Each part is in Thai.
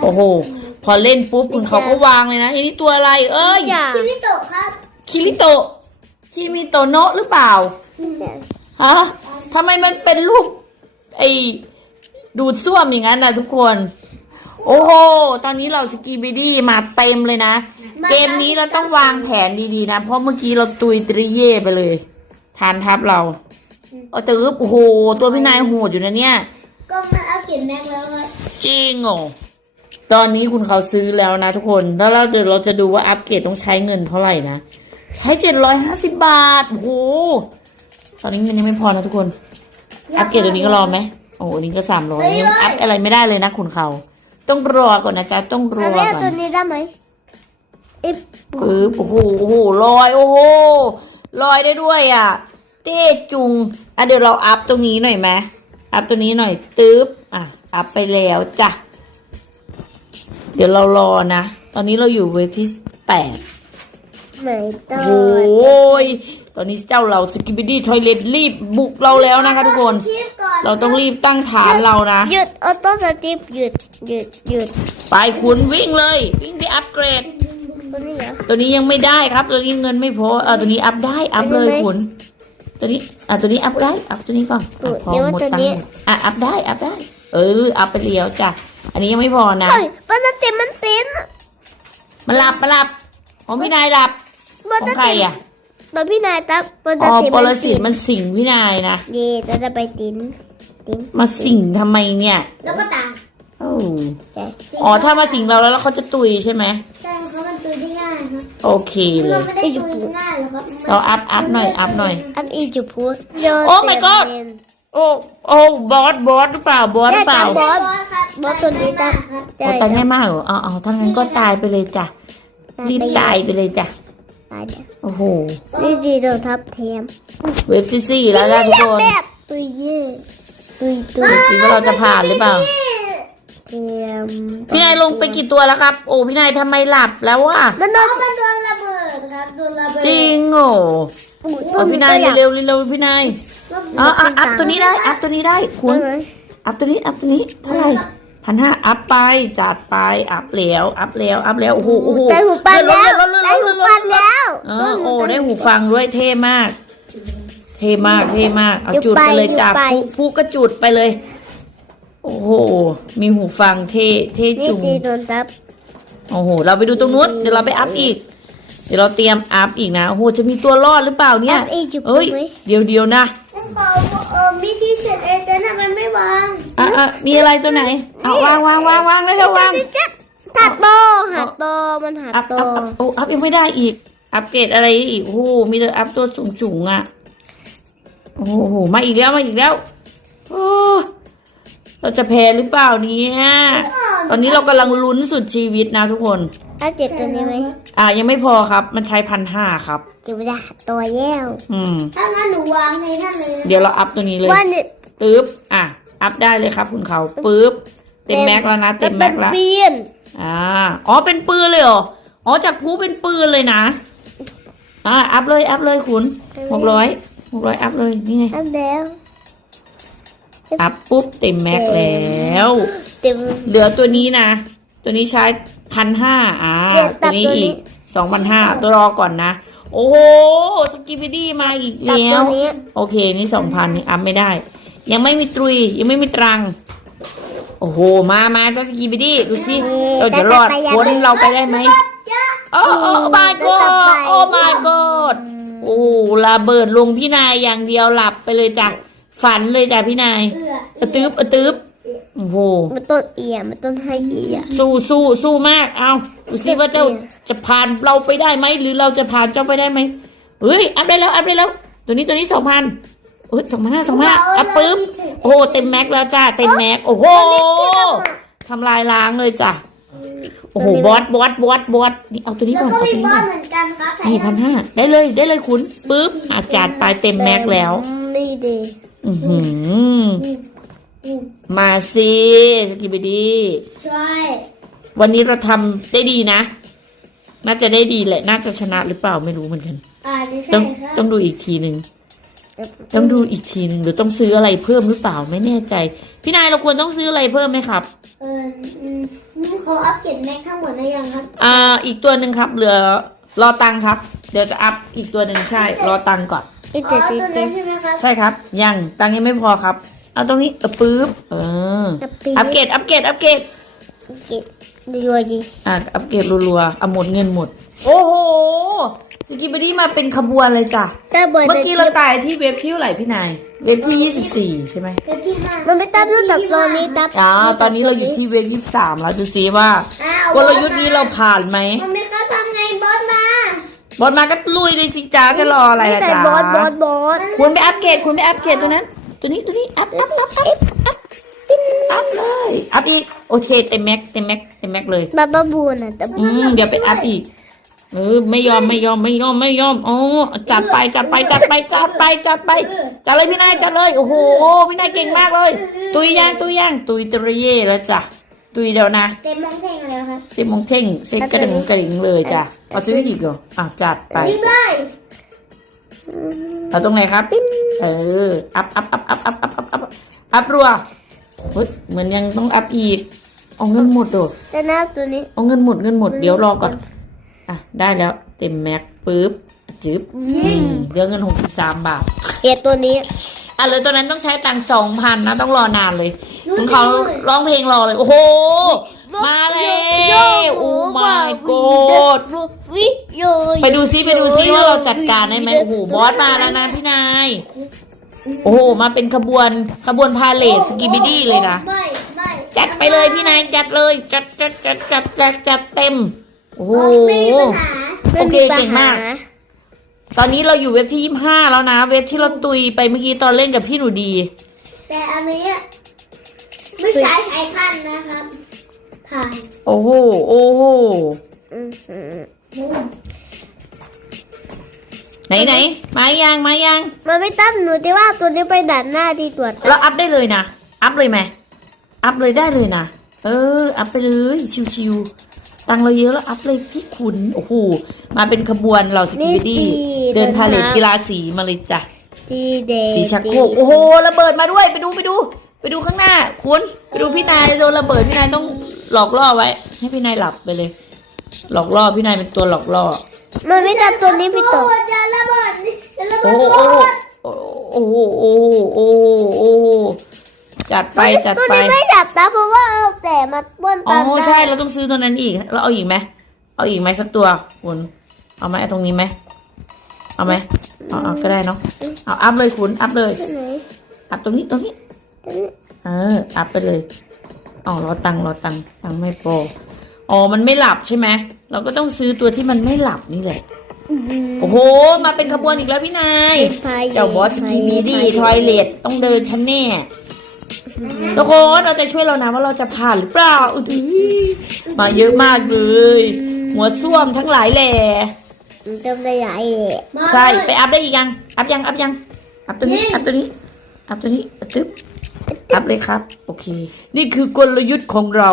โอ้โห พอเล่นปุ๊บคุณเขาก็วางเลยนะอันนี้ตัวอะไร เอ้ยอย่าคิริโตะครับคิริโตะคิมิโตโนะหรือเปล่าฮะทำไมมันเป็นรูปไอ้ดูดซ่วมอย่างนั้นนะทุกคน โอ้โห ตอนนี้เราสกีบิดี้มาเต็มเลยนะ เกมนี้เราต้องวางแผนดีๆนะ เพราะเมื่อกี้เราตุยตริเย่ไปเลย ทานทับเราเอาตืบโอ้โห ตัวพี่นายโหดอยู่นะเนี่ย ก็มันอัปเกรดแม็กแล้วครับจริงเหรอ ตอนนี้คุณเขาซื้อแล้วนะทุกคน แล้วเราเดี๋ยวเราจะดูว่าอัปเกรดต้องใช้เงินเท่าไหร่นะ ใช้เจ็ดร้อยห้าสิบบาท โอ้โห ตอนนี้เงินยังไม่พอนะทุกคน อัปเกรดตัวนี้ก็รอไหม โอ้โหอันนี้ก็สามร้อยยังอัพอะไรไม่ได้เลยนะคุณเขา ต้องรอก่อนนะจ๊ะ ต้องรอเอาแม่ก่อตัวนนี้ได้ไหมอิบปึ๊บโอ้โหโอ้โหลอย โอ้โหลอยได้ด้วยอะ เต้จุง อะเดี๋ยวเราอัพตรงนี้หน่อยไหมอัพตัวนี้หน่อยตึ๊บ อะ อัพไปแล้วจ้ะ เดี๋ยวเรารอนะ ตอนนี้เราอยู่เวฟที่แปดไหนต่อโอ้ยตอนนี้เจ้าเราสกิบิดี้ทอยเลตรีบบุกเราแล้วนะคะทุกคนคลิปก่อนเราต้องรีบตั้งฐานเรานะ หยุดออโต้สติปหยุดหยุดหยุดไปคุณวิ่งเลย วิ่งไปอัพเกรด ตัวนี้เหรอ ตัวนี้ยังไม่ได้ครับ ตัวนี้เงินไม่พอเออตัวนี้อัพได้อัพเลยอันนี้ไหมคุณตัวนี้อะตัวนี้อัพได้อัพตัวนี้ก่อนอะพอเดี๋ยวว่าหมดตัวตังนี้ ค์อะอัพได้อัพได้ เอออัพไปเลี้ยวจ้ะ อันนี้ยังไม่พอนะ เฮ้ยปกติมันตินมันหลับมันหลับของพี่นายหลับปของกใครติอะตัวพี่นายตับปกอ๋อติปรสิตมันสิงพี่นายนะเย่จะจะไปตินตินมาสิงทำไมเนี่ยแล้วก็ตามโอ้ใช่อ๋อถ้ามาสิงเราแล้วแล้วเขาจะตุยใช่ไหมใช่ครับมันตัวที่ง่ายครับโอเคเลมันย ไม่ได้ตัวง่ายหรอกครับมันเราอัพอัพหน่อยอัพหน่อย อันอีจูพูดโอ้ my god โอ้โอ้บอสบอสหรือเปล่าบอสหรือเปล่าบอสครับบอสตัวนี้ตาครับใช่โอ้ตายง่ายมากเหรอเอาเอาถ้างั้นก็ตายไปเลยจ้ะรีบตายไปเลยจ้ะตายเดี๋ยวโอ้โหนี่ดีโดนทับเทียมเว็บซีซีแล้วนะทุกคนแบบตุยเย่ตุยตุยดูสิว่าเราจะผ่านหรือเปล่าเทียมพี่นายลงไปกี่ตัวแล้วครับ โอ้พี่นายทำไมหลับแล้ววะมันโดนเอามันโดนระเบิดครับโดนระเบิดจริงโอ้ปูดเอาพี่นายเร็วๆเร็วๆพี่นาย อ๋ออ๋ออัพตัวนี้ได้ อัพตัวนี้ได้ คุณ อัพตัวนี้ อัพตัวนี้ เท่าไหร่พันห้าอัพไป จัดไป อัพแล้ว อัพแล้ว อัพแล้ว โอ้โห โอ้โหได้หูปันแล้วเลื่อนๆๆๆๆๆได้หูปันแล้วเออโอ้ ได้หูฟังด้วย เท่มาก เท่มาก เท่มาก เอาจุดไปเลยจ้ะผู้ผู้ก็จุดไปเลย โอ้โห มีหูฟังเท่ เท่นี่จุงดีโดนทับโอ้โห เราไปดูตรงนู้น เดี๋ยวเราไปอัพอีก เดี๋ยวเราเตรียมอัพอีกนะ โอ้โห จะมีตัวรอดหรือเปล่าเนี่ยอัพอีจูพูเอ้ยดไหม เดี๋ยวเดียวๆนะผมบอกว่าเออมีที่เช็ดเอเจนต์ทำไมไม่วางอะอะมีอะไรตัวไหนเอาวางวางวางวางแล้วเร็ววาง หักโตหักโตมันหักอัพโตอัพอัพโอ้อัพยังไม่ได้อีก อัพเกรดอะไรอีกโอ้โหมีแต่อัพตัวสูงสูงๆอะ โอ้โห มาอีกแล้ว มาอีกแล้วโอ้เราจะแพ้หรือเปล่าเนี่ย ตอนนี้เรากำลังลุ้นสุดชีวิตนะทุกคนอัพเจ็ดตัวนี้ไหมอ่ายังไม่พอครับ มันใช้พันห้าครับ เดี๋ยวจะหักตัวแย่วอืม ถ้างั้นหนูวางในนั่นเลยเดี๋ยวเราอัพตัวนี้เลยว่าเนี่ยปึ๊บอะอัพได้เลยครับ คุณเขาปึ๊บเต็มแม็กแล้วนะเต็มแม็กแล้วนเปลี่ยนอ่าอ๋อเป็นปืนเลยเหรออ๋อจากผู้เป็นปืนเลยนะอ่าอัพเลยอัพเลยคุณหกร้อยหกร้อยอัพเลยนี่ไงอัพแล้วอัพปุ๊บเต็มแม็กแล้ว เต็มเหลือตัวนี้นะ ตัวนี้ใช้ พันห้าอ่าเดี๋ยวตัตัวดนี้ตัวนี้ อีกสองพันห้าตัวรอก่อนนะ โอ้โหสกิปดี้มาอีกตัดแล้ตัวว นี้โอเค นี่สองพันนี่อัพไม่ได้ ยังไม่มีตรุยยังไม่มีตรัง โอ้โห มามาเจ้าสกีบิดี้ดูสิเราจะรอดพ้นเราไปได้ไหมโอ้โอ้ my god โอ้ my god โอ้ระเบิดลงพี่นายอย่างเดียวหลับไปเลยจ้ะฝันเลยจ้ะพี่นายเอืออะตึ๊บอะตึ๊บ โอ้โหมันต้นเอียมันต้นให้เอีย สู้สู้สู้มาก เอาดูสิว่าเจ้าจะผ่านเราไปได้ไหมหรือเราจะผ่านเจ้าไปได้ไหมเฮ้ยอัพได้แล้วอัพได้แล้ว ตัวนี้ตัวนี้สองพันเฮ้ยสองพันห้าสองพันห้าอัพปึ๊บโอ้โหเต็มแม็กแล้วจ้าเต็มแม็กโอ้โหทำลายล้างเลยจ้ะโอ้โหบอสบอสบอสบอสนี่เอาตัวนี้แล้วก่อนก็เอามีตัวนี้บอก่อนลเหมือนกันครับนี่พันห้าได้เลยได้เลยคุณปึ๊บอาจัดไปเต็มแม็กแล้วนี่ดีอือหือ มาสิสกิบดีใช่วันนี้เราทำได้ดีนะ น่าจะได้ดีแหละ น่าจะชนะหรือเปล่าไม่รู้เหมือนกัน อ่าใช่ต้องครับต้องดูอีกทีหนึ่งต้องดูอีกทีหนึ่งหรือต้องซื้ออะไรเพิ่มหรือเปล่าไม่แน่ใจ พี่นายเราควรต้องซื้ออะไรเพิ่มไหมครับ เอออืมขอเขาอัปเกรดแม็กทั้งหมดได้ยังครับอ่าอีกตัวหนึ่งครับ เหลือรอตังค์ครับ เดี๋ยวจะอัพอีกตัวหนึ่งใช่ รอตังค์ก่อนอีอ๋อเจ็ดตัวเจ็นั้ดนใช่ไหมครับ ใช่ครับ ยังตังค์ยังไม่พอครับ เอาตรงนี้เออปึ๊บเอออัปเกรดอัปเกรดอัปเกรดเจ็ดรัวดีอะอัปเกรดรัวๆเอาหมดเงินหมด โอ้โหสกิบดี้มาเป็นขบวนเลยจ้ะแต่เบอร์เมื่อกี้เราตายที่เว็บที่เท่าไหร่พี่นาย เว็บที่24ใช่ไหมเป็นที่ห้ามันไม่ตับรู้จักตัวนี้ตับอ้าวตอนนี้เราอยู่ที่เว็บ23แล้วดูซิว่าอ้าวกลยุทธ์นี้เราผ่านไหมมันไม่เขาทำไงบอสมาบอสมาก็ลุยเลยสิจ้าแค่รออะไรไม่ล่ะแต่จ้าบอสบอสบอสคุณไปอัปเกรดคุณไปอัปเกรดตัวนั้น ตัวนี้ตัวนี้อัพอัพอัพอัพอัพอัพเลย อัพอีกโอเคเต็มแม็กเต็มแม็กเต็มแม็กเลยบาบาบูน่ะแต่อืมเดี๋ยวไปอัพอีกเออไม่ยอมไม่ยอมไม่ยอมไม่ยอมอ๋อจัดไปจัดไปจัดไปจัดไปจัดไปจัดเลยพี่นายจัดเลยโอ้โหพี่นายเก่งมากเลย ตุยย่างตุยย่างตุยตรีเย่แล้วจ้ะตุยเดี๋ยวนะเต็มมองเท่งแล้วครับสิบโมงเท่งเซ็กกระดิ่งกระดิ่งเลยจ้ะเอาซื้ออีกเหรออะจัดไปยิงได้ เอาตรงไหนครับเออ อัพอัพอัพอัพอัพอัพอัพอัพอัพรัวเฮ้ยเหมือนยังต้องอัพอีก เอาเงินหมดโดแต่หน้าตัวนี้ เอาเงินหมดเงินหมดเดี๋ยวรอก่อน อะ ได้แล้ว เต็มแม็กปึ๊บจึ๊บนี่เดี๋ยวเงินหกสิบสามบาทเอ็ดตัวนี้ อะเลยตัวนั้นต้องใช้ตังค์สองพันนะ ต้องรอนานเลยของเขาร้องเพลงรอเลย โอ้โห มาเลยโอ้ my god วิโยไปดูซิไปดูซิว่าเราจัดการได้ไหมโอ้โหบอสมาแล้วนะพี่นาย โอ้โหมาเป็นขบวนขบวนพาเลทสกิบิดี้เลยนะไม่ไม่จัดไปเลยพี่นายจัดเลยจัดจัดจัดจัดจัดจัดเต็มโอ้โหไม่มีปัญหาโอเคเก่งมาก ตอนนี้เราอยู่เว็บที่ยี่ห้าแล้วนะ เว็บที่เราตุยไปเมื่อกี้ตอนเล่นกับพี่หนูดี แต่อันนี้ไม่ใช้ไททันนะครับถ่ายโอ้โห โอ้โหอืมอืมไหนไหนมายังมายังมันไม่ตั้มหนูจะว่าตัวนี้ไปดันหน้าดีตรวจเราอัพได้เลยนะ อัพเลยไหมอัพเลยได้เลยนะ เออ อัพไปเลยชิวๆตังค์เราเยอะแล้วอัพเลยพี่ขุนโอ้โห มาเป็นขบวนเราสกิบิดี้เดินพาเลทกีฬาสีมาเลยจ้ะดีเดย์สีชักโครกโอ้โห ระเบิดมาด้วย ไปดูไปดู ไปดูข้างหน้า คุณ ไปดูพี่นายโดนระเบิดพี่นายต้อง หลอกล่อไว้ ให้พี่นายหลับไปเลย หลอกล่อพี่นายเป็นตัวหลอกล่อ มันไม่ตั้มตัวนี้พี่ตกโอ้จะระเบิดจะระเบิโอ้ดโหโอ้โหโอ้โหโอ้โหโอ้โหจัดไปจัดตัวไป นี้ไม่จับนะเพราะว่าเอาแต่มาบ้วนอ๋อตามได้ใช่เราต้องซื้อตัวนั้นอีก เราเอาอีกไหมเอาอีกไหมสักตัวคุณเอาไหมเอาตรงนี้ไหมเอาไหมเอาเอาก็ได้เนาะเอาอัพเลยคุณอัพเลยตัวไหนอัพตรงนี้ตรงนี้ตัวนี้เอออัพไปเลย อ๋อรอตังค์รอตังค์ตังค์ไม่พออ๋อมันไม่หลับใช่ไหมเราก็ต้องซื้อตัวที่มันไม่หลับนี่แหละ โอ้โห มาเป็นขบวนอีกแล้วพี่นาย เจ้าบอสกีมีดีทอยเลตต้องเดินชั้นแน่ทุกคนเราจะช่วยเรานะว่าเราจะผ่านหรือเปล่าอุ๊ยมาเยอะมากเลย หัวส้วมทั้งหลายแหล่มันเติมได้ใหญ่เลยมาใช่ไปอัพได้อีกยัง อัพยังอัพยัง อัพตัวนี้อัพตัวนี้อัพตัวนี้อัพตึ๊บ อัพเลยครับ โอเค นี่คือกลยุทธ์ของเรา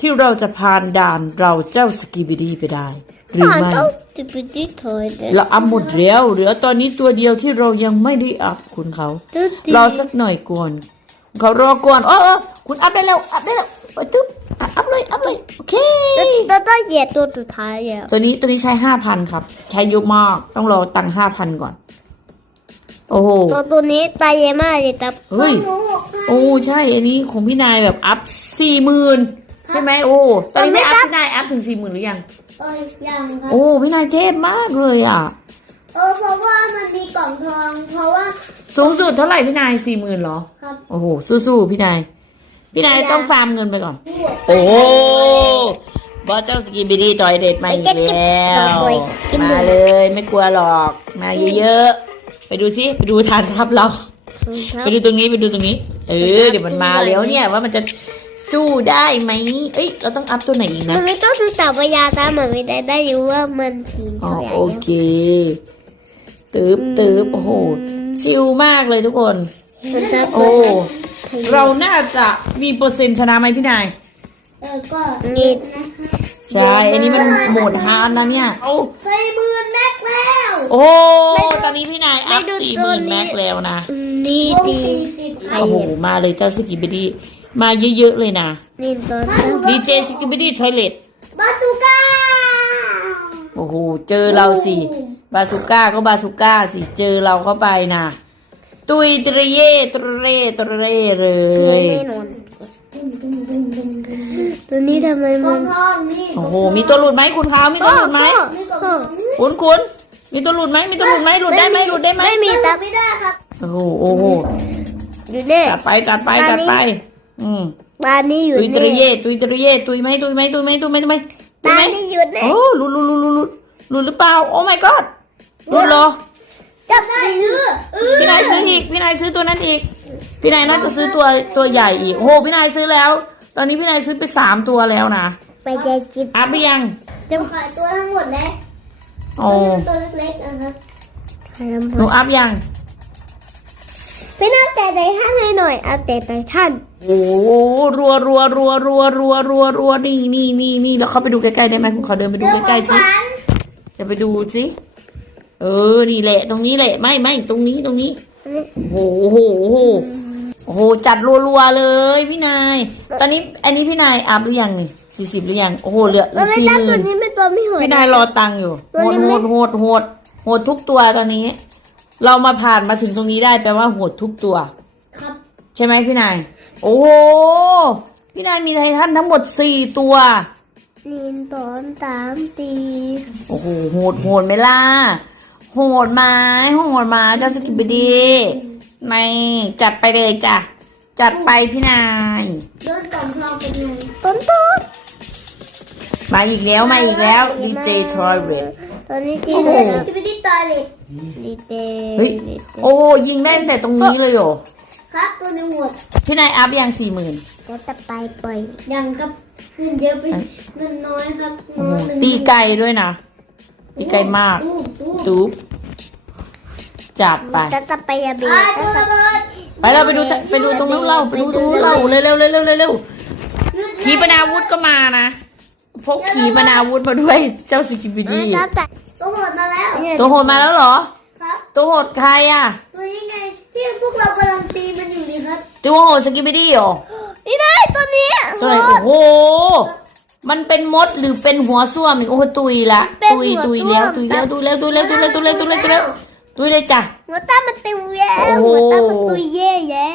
ที่เราจะผ่านด่านเราเจ้าสกีบิดีไปได้ หรือผ่านไม่ต้องจิบจิถอยเลยเราอัพหมดแล้วเหลือตอนนี้ตัวเดียวที่เรายังไม่ได้อัพคุณเขารอสักหน่อยก่อนเขารอก่อนโอ้โอ้คุณอัพได้แล้วอัพได้แล้วไปตึ๊บอะอัพเลยอัพเลยโอเคเราต้องเหยียดตัวสุดท้ายแล้วตัวนี้ตัวนี้ใช้ห้าพันครับ ใช้เยอะมากต้องรอตังห้าพันก่อน โอ้โห ตัวตัวนี้ตายเยอะมากเลยครับเฮ้ยหนูหกพันโอ้ใช่ อันนี้ของพี่นายแบบอัพสี่หมื่นใช่ไหมโอ้ตอนนี้ไม่อัพพี่นายอัพถึงสี่หมื่นหรือยังเอ้ยยังครับโอ้พี่นายเทพมากเลยอะ เออเพราะว่ามันมีกล่องทอง เพราะว่า สูงสุดเท่าไหร่พี่นายสี่หมื่นเหรอ ครับ โอ้โห สู้ๆพี่นาย พี่นายต้องฟาร์มเงินไปก่อนบวกโอ้บอสเจ้าสกีบีดีจอยเด็ดมาอีกแล้ว มาเลยไม่กลัวหรอก มาเยอะๆ ไปดูซิไปดูทานทับเรา ไปดูตรงนี้ไปดูตรงนี้ เออเดี๋ยวมันมาแล้วเนี่ยว่ามันจะสู้ได้ไหมเอ้ย เราต้องอัพตัวไหนอีกมันะนไม่ต้องศึกษาวิทยาตามมันไม่ได้ได้รู้ว่ามันถึงอ๋อเท่าไหร่โอเคตืบตืบโอ้โหชิลมากเลยทุกคนมันจะโอ้ เราน่าจะมีเปอร์เซ็นต์ชนะไหมพี่นาย เออ ก็นี่นะคะ ใช่อันนี้มันโหมดฮาร์ดนะเนี่ยโอ้ใส่หมื่นแม็กแล้ว โอ้ตอนนี้พี่นายอัพสี่หมื่นแม็กแล้วนะนี่วงดีสี่สิบใครโอ้โหเห็นมาเลยเจ้าสกิบดีมาเยอะๆเลยนะนี่ตอนดีเจสกิบดี้ทอยเลตบาซูก้าโอ้โหเจอเราสิบาสุก้าก็บาสุก้าสิเจอเราเข้าไปนะตุยตระเย่ตระเร่ตระเร่เลเพียยแน่นอน ตัวนี้ทำไมกมัอนงทองนี่โอ้โห มีตัวหลุดไหมคุณขาวมีตัวหลุดไหมนี่กองทองนี่คุณคุณมีตัวหลุดไหมมีตัวหลุดไหมหลุดได้ไหมหลุดได้ไหมไม่มีตัตับบไม่ได้ครับโอ้โหโอ้โหอยู่นี่จัดไปจัดไปจัดไป อืมบ้านนี้อยู่ตุยตระนี่เย่ตุยตระเย่ตุยไหมตุยไหมตุยไหมตุยไหมตุยไหมตุยบ้าไหมนนี้อยู่นี่โอ้หลุดหลุดหลุดหลุดหลุดหลุดหรือเปล่าโอ้ my god หลุดเหรอจับได้เออเออพี่นายซื้ออีกพี่นายซื้อตัวนั้นอีกพี่นายน่าจะซื้อตัวตัวใหญ่อีกโอ้โหพี่นายซื้อแล้ว ตอนนี้พี่นายซื้อไปสามตัวแล้วนะไปใจจิบอัพหรือยังจะขายตัวทั้งหมดเลยโอ้ตัวเล็กๆนะครับหนูอัพยังพี่น้าแต่ใจท่านให้หน่อยเอาแต่ใจท่านโอ้โหรัวรัวรัวรัวรัวรัวรัวนี่นี่นี่นี่แล้วเข้าไปดูใกล้ๆได้ไหมคุณขอเดินไปดูเดี๋ยวขใกอล้ๆสิฝันจะไปดูสิเออนี่แหละ ตรงนี้แหละไม่ไม่ตรงนี้ตรงนี้โอ้โหโอ้โห โอ้โหจัดรัวๆเลยพี่นาย ตอนนี้อันนี้พี่นายอัพหรือยังนี่สี่สิบหรือยังโอ้โหเหลือมันไม่สี่ตั้งหตัวมื่นนี้ไม่ตัวไม่หัวพี่นายรอตังค์อยู่ตัวโหดนี้โหไม่ดโหดโหดโหดทุกตัวตอนนี้ เรามาผ่านมาถึงตรงนี้ได้แปลว่าโหดทุกตัว ครับ ใช่ไหมพี่นาย โอ้โหพี่นายมีไททันทั้งหมดสี่ตัว นินตอนสามตีโอ้โหโหดโหดไหมล่ะโหดไหมโหดมาเจ้าสกิบดี ไม่จัดไปเลยจ้ะ จัดไปพี่นายโดนกล่องทองเป็นไงต้นต้นมาอีกแล้วมาอีกแล้วดีเจทรอยเรดตอนนี้จีโอ้โหเลยจะไปที่ตอยเลยดีเจเฮ้ยดีเจโอ้ยิงได้ตั้งแต่ตรงนี้เลยเหรอครับตัวในหมวดพี่นายอัพยังสี่หมื่นจะจะไปปล่อยยังครับเงินเยอะไปเงินน้อยครับน้อยหนึ่งตีไกลด้วยนะตีไกลมากตู้ตู้ตุ๊บ จัดไป จะจะไปยาบีอ่าตัวระเบิดไปเราไปดูไปดูตรงนู้นเราไปดูตรงนู้นเราเร็วเร็วเร็วเร็วเร็วเร็วขีปนาวุธก็มานะพกขีปนาวุธมาด้วย เจ้าสกิปปี้จะแต่ตัวหมดมาแล้วตัวโหดมาแล้วเหรอครับตัวโหดใครอะตัวยังไงที่พวกเรากำลังตีมันอยู่นี่ครับตัวโหดสกิปปี้เหรอนี่ได้ตัวนี้ตัวไหนโอ้โหมันเป็นมดหรือเป็นหัวส้วมนี่โอ้โหตุยละตุยตุยแล้วตุยแล้วตุยแล้วตุยแล้วตุยแล้วตุยแล้วตุยแล้วตุยแล้ว ตุยเลยจ้ะหัวตามันติวแย่โอ้โหหัวตามันตุยแย่แย่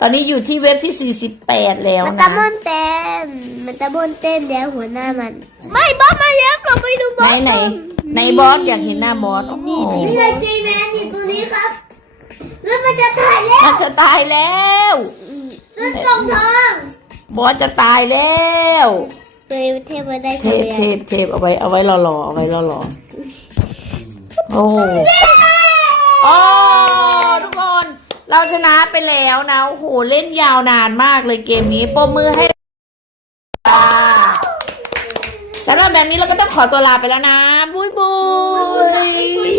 ตอนนี้อยู่ที่เว็บที่ 48 แล้วมันนะตะบนเต้นมันตะบนเต้นแล้วหัวหน้ามัน ไม่บอสมาแล้วเราไปดูบไหอนสไหนไหนบอสอยากเห็นหน้าบอสโอ้โหนี่ไงจีแมนอยู่ตัวนี้ครับแล้วมันจะถ่ายแล้วมันจะตายแล้วเรื่องกล่องทองบอสจะตายแล้วเทพเทพมาได้เททำปไงเทปเทปเอาไว้เอาไว้รอรอเอาไว้รอรอโอ้โอ้ทุกคน เราชนะไปแล้วนะโอ้โหเล่นยาวนานมากเลยเกมนี้ปมมือให้สำหรับแบบนี้เราก็ต้องขอตัวลาไปแล้วนะ บุยบุย